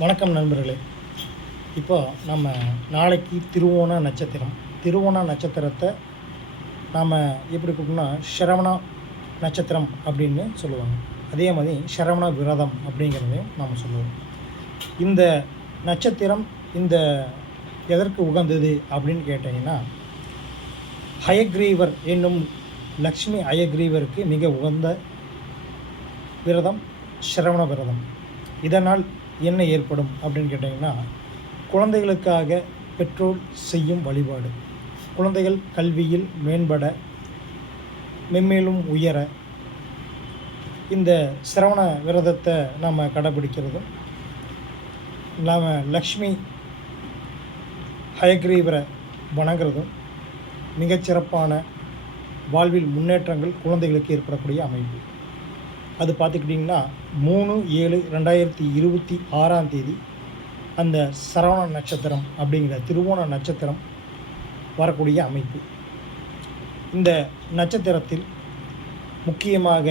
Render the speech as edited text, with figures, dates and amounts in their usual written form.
வணக்கம் நண்பர்களே. இப்போ நம்ம நாளைக்கு திருவோண நட்சத்திரம். திருவோண நட்சத்திரத்தை நாம் எப்படி கூப்பிட்டோம்னா ஷரவண நட்சத்திரம் அப்படின்னு சொல்லுவாங்க. அதே மாதிரி ஷரவண விரதம் அப்படிங்கிறதையும் நாம் சொல்லுவோம். இந்த நட்சத்திரம் எதற்கு உகந்தது அப்படின்னு கேட்டிங்கன்னா, ஹயக்ரீவர் என்னும் லக்ஷ்மி ஹயக்ரீவருக்கு மிக உகந்த விரதம் ஷரவண விரதம். இதனால் என்ன ஏற்படும் அப்படின்னு கேட்டிங்கன்னா, குழந்தைகளுக்காக பெற்றோர் செய்யும் வழிபாடு, குழந்தைகள் கல்வியில் மேம்பட மென்மேலும் உயர இந்த சிரவண விரதத்தை நாம் கடைப்பிடிக்கிறதும், நாம் லக்ஷ்மி ஹயக்ரீவரை வணங்குறதும் மிகச்சிறப்பான வாழ்வில் முன்னேற்றங்கள் குழந்தைகளுக்கு ஏற்படக்கூடிய அமைப்பு. அது பார்த்துக்கிட்டிங்கன்னா 3/7/2026 அந்த சரவண நட்சத்திரம் அப்படிங்கிற திருவோண நட்சத்திரம் வரக்கூடிய அமைப்பு. இந்த நட்சத்திரத்தில் முக்கியமாக